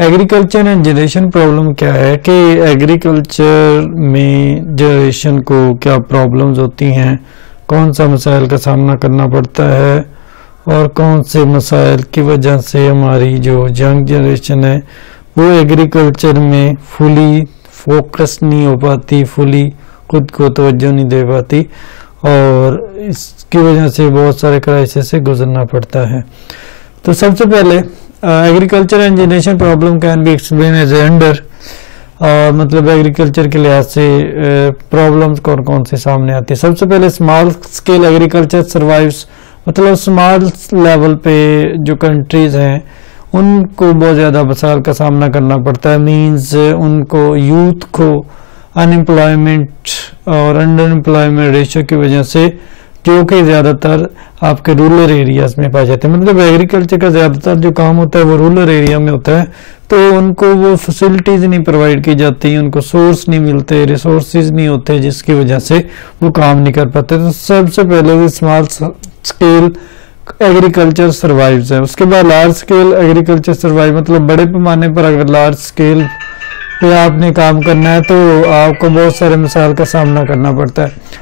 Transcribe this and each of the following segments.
Agriculture and generation problem क्या है कि एग्रीकल्चर में जनरेशन को क्या प्रॉब्लम्स होती हैं, कौन सा मसाइल का सामना करना पड़ता है और कौन से मसाइल की वजह से हमारी जो यंग जनरेशन है वो एग्रीकल्चर में फुली फोकस नहीं हो पाती, फुली खुद को तवज्जो नहीं दे पाती और इसकी वजह से बहुत सारे क्राइसिस से गुजरना पड़ता है। तो सबसे पहले agriculture and generation problem can be explain as under, मतलब एग्रीकल्चर के लिहाज से प्रॉब्लम्स कौन कौन से सामने आती है। सबसे पहले स्मॉल स्केल एग्रीकल्चर सर्वाइव्स, मतलब स्मॉल लेवल पे जो कंट्रीज हैं उनको बहुत ज़्यादा मसाइल का सामना करना पड़ता है। मींस उनको यूथ को अनएम्प्लॉयमेंट और अंडर एम्प्लॉयमेंट रेशियो की वजह से जो कि ज़्यादातर आपके रूरल एरियाज में पाए जाते हैं, मतलब एग्रीकल्चर का ज़्यादातर जो काम होता है वो रूरल एरिया में होता है, तो उनको वो फैसिलिटीज़ नहीं प्रोवाइड की जाती, उनको सोर्स नहीं मिलते, रिसोर्सेज नहीं होते, जिसकी वजह से वो काम नहीं कर पाते। तो सबसे पहले स्मॉल स्केल एग्रीकल्चर सर्वाइव्स है। उसके बाद लार्ज स्केल एग्रीकल्चर सर्वाइव, मतलब बड़े पैमाने पर अगर लार्ज स्केल पे आपने काम करना है तो आपको बहुत सारे मसाइल का सामना करना पड़ता है।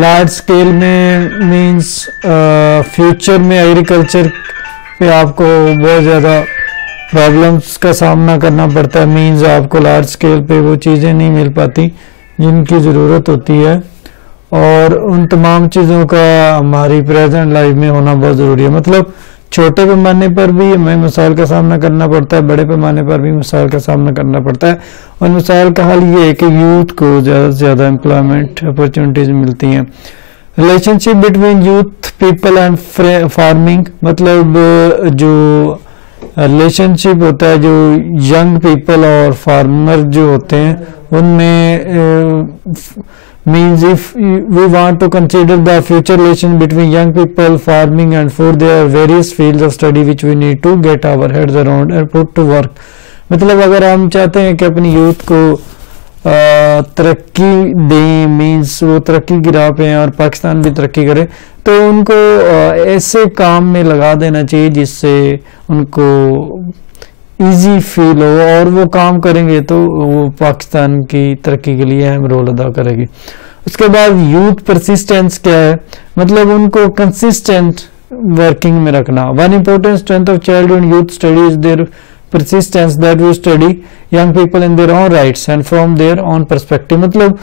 लार्ज स्केल में मींस फ्यूचर में एग्रीकल्चर पे आपको बहुत ज़्यादा प्रॉब्लम्स का सामना करना पड़ता है। मींस आपको लार्ज स्केल पे वो चीज़ें नहीं मिल पाती जिनकी ज़रूरत होती है और उन तमाम चीज़ों का हमारी प्रेजेंट लाइफ में होना बहुत ज़रूरी है। मतलब छोटे पैमाने पर भी हमें मसाइल का सामना करना पड़ता है, बड़े पैमाने पर भी मसाइल का सामना करना पड़ता है और मसाइल का हल ये है कि यूथ को ज़्यादा से ज़्यादा एम्प्लॉयमेंट अपॉर्चुनिटीज़ मिलती हैं। Relationship between youth people and farming, मतलब जो रिलेशनशिप होता है जो यंग पीपल और फार्मर जो होते हैं उनमें means if we want to consider the future relation between young people, farming and food, there are various fields of study which we need to get our heads around and put to work। मतलब अगर हम चाहते हैं कि अपनी youth को तरक्की दें, मीन्स वो तरक्की की राह पे हैं और पाकिस्तान भी तरक्की करे, तो उनको ऐसे काम में लगा देना चाहिए जिससे उनको इजी फील हो और वो काम करेंगे तो वो पाकिस्तान की तरक्की के लिए अहम रोल अदा करेगी। उसके बाद यूथ परसिस्टेंस क्या है, मतलब उनको कंसिस्टेंट वर्किंग में रखना। One important strength of childhood youth study is their persistence that we study young people in their own rights and from their own perspective. मतलब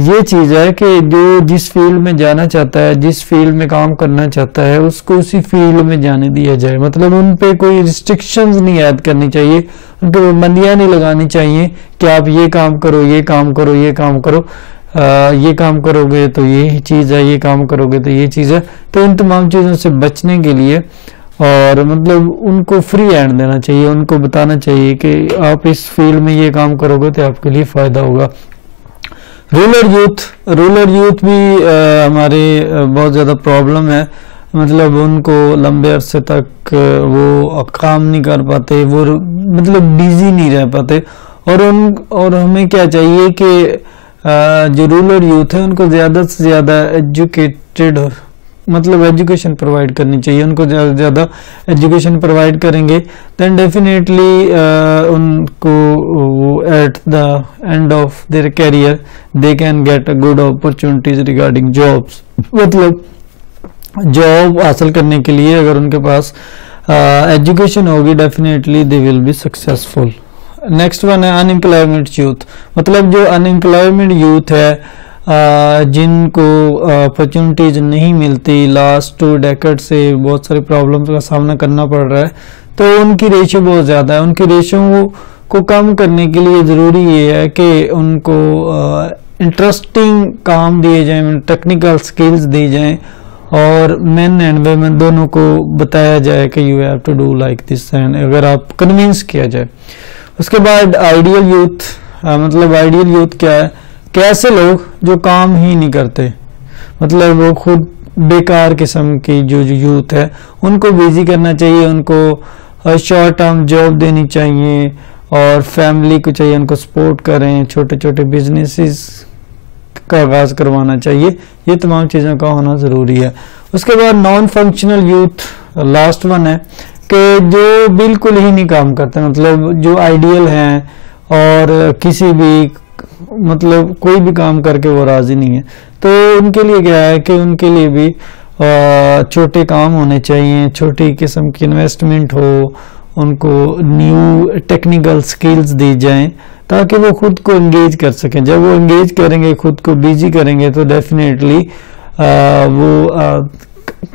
ये चीज़ है कि जो जिस फील्ड में जाना चाहता है, जिस फील्ड में काम करना चाहता है, उसको उसी फील्ड में जाने दिया जाए। मतलब उन पे कोई रिस्ट्रिक्शंस नहीं ऐड करनी चाहिए, उनको पाबंदियां नहीं लगानी चाहिए कि आप ये काम करो, ये काम करो, ये काम करो, ये काम करोगे तो ये चीज़ है, ये काम करोगे तो ये चीज़ है। तो इन तमाम चीज़ों से बचने के लिए और मतलब उनको फ्री हैंड देना चाहिए, उनको बताना चाहिए कि आप इस फील्ड में ये काम करोगे तो आपके लिए फ़ायदा होगा। रूरल यूथ भी हमारे बहुत ज़्यादा प्रॉब्लम है, मतलब उनको लंबे अरसे तक वो काम नहीं कर पाते, वो मतलब बिजी नहीं रह पाते और हमें क्या चाहिए कि जो रूरल यूथ है उनको ज़्यादा से ज़्यादा एजुकेटेड, मतलब एजुकेशन प्रोवाइड करनी चाहिए। उनको ज़्यादा से ज़्यादा एजुकेशन प्रोवाइड करेंगे देन डेफिनेटली उनको at the end of their career they can get a good opportunities regarding jobs. मतलब जॉब हासिल करने के लिए अगर उनके पास एजुकेशन होगी definitely they will be successful. Next one है अनएम्प्लॉयमेंट यूथ, मतलब जो अनएम्प्लॉयमेंट यूथ है जिनको अपॉर्चुनिटीज नहीं मिलती, लास्ट 2 डेकेड से बहुत सारे प्रॉब्लम्स का सामना करना पड़ रहा है, तो उनकी रेशियो बहुत ज़्यादा है। उनकी रेशियो को कम करने के लिए ज़रूरी ये है कि उनको इंटरेस्टिंग काम दिए जाएं, टेक्निकल स्किल्स दी जाएं और मेन एंड वेमेन दोनों को बताया जाए कि you have to do like this, and अगर आप कन्विंस किया जाए। उसके बाद आइडियल यूथ, मतलब आइडियल यूथ क्या है, कैसे लोग जो काम ही नहीं करते, मतलब वो खुद बेकार किस्म की जो यूथ है उनको बिजी करना चाहिए, उनको शॉर्ट टर्म जॉब देनी चाहिए और फैमिली को चाहिए उनको सपोर्ट करें, छोटे छोटे बिजनेसेस का आगाज करवाना चाहिए। ये तमाम चीज़ों का होना ज़रूरी है। उसके बाद non functional youth last one है कि जो बिल्कुल ही नहीं काम करते, मतलब जो आइडियल हैं और किसी भी मतलब कोई भी काम करके वो राजी नहीं है, तो उनके लिए क्या है कि उनके लिए भी छोटे काम होने चाहिए, छोटी किस्म की इन्वेस्टमेंट हो, उनको न्यू टेक्निकल स्किल्स दी जाएं ताकि वो खुद को एंगेज कर सकें। जब वो एंगेज करेंगे, खुद को बिजी करेंगे, तो डेफिनेटली वो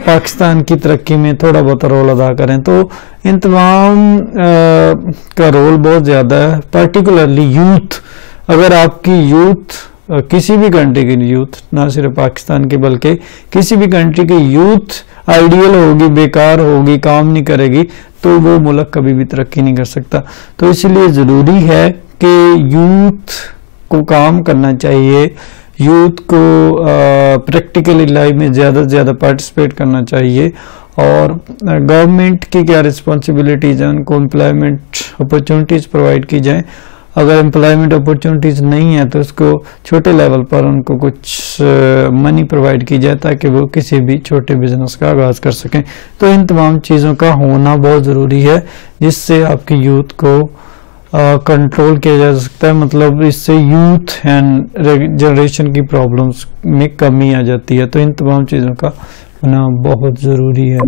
पाकिस्तान की तरक्की में थोड़ा बहुत रोल अदा करें। तो इन तमाम का रोल बहुत ज़्यादा है, पर्टिकुलरली यूथ। अगर आपकी यूथ, किसी भी कंट्री की यूथ, ना सिर्फ पाकिस्तान की बल्कि किसी भी कंट्री की यूथ आइडियल होगी, बेकार होगी, काम नहीं करेगी, तो वो मुल्क कभी भी तरक्की नहीं कर सकता। तो इसलिए ज़रूरी है कि यूथ को काम करना चाहिए, यूथ को प्रैक्टिकली लाइफ में ज़्यादा से ज़्यादा पार्टिसिपेट करना चाहिए। और गवर्नमेंट की क्या रिस्पॉन्सिबिलिटीज़ हैं, उनको एम्प्लॉयमेंट अपॉर्चुनिटीज़ प्रोवाइड की जाएँ। अगर एम्प्लॉयमेंट अपॉर्चुनिटीज़ नहीं है तो उसको छोटे लेवल पर उनको कुछ मनी प्रोवाइड की जाए ताकि वो किसी भी छोटे बिजनेस का आगाज़ कर सकें। तो इन तमाम चीज़ों का होना बहुत ज़रूरी है, जिससे आपकी यूथ को कंट्रोल किया जा सकता है। मतलब इससे यूथ एंड जनरेशन की प्रॉब्लम्स में कमी आ जाती है। तो इन तमाम चीज़ों का होना बहुत ज़रूरी है।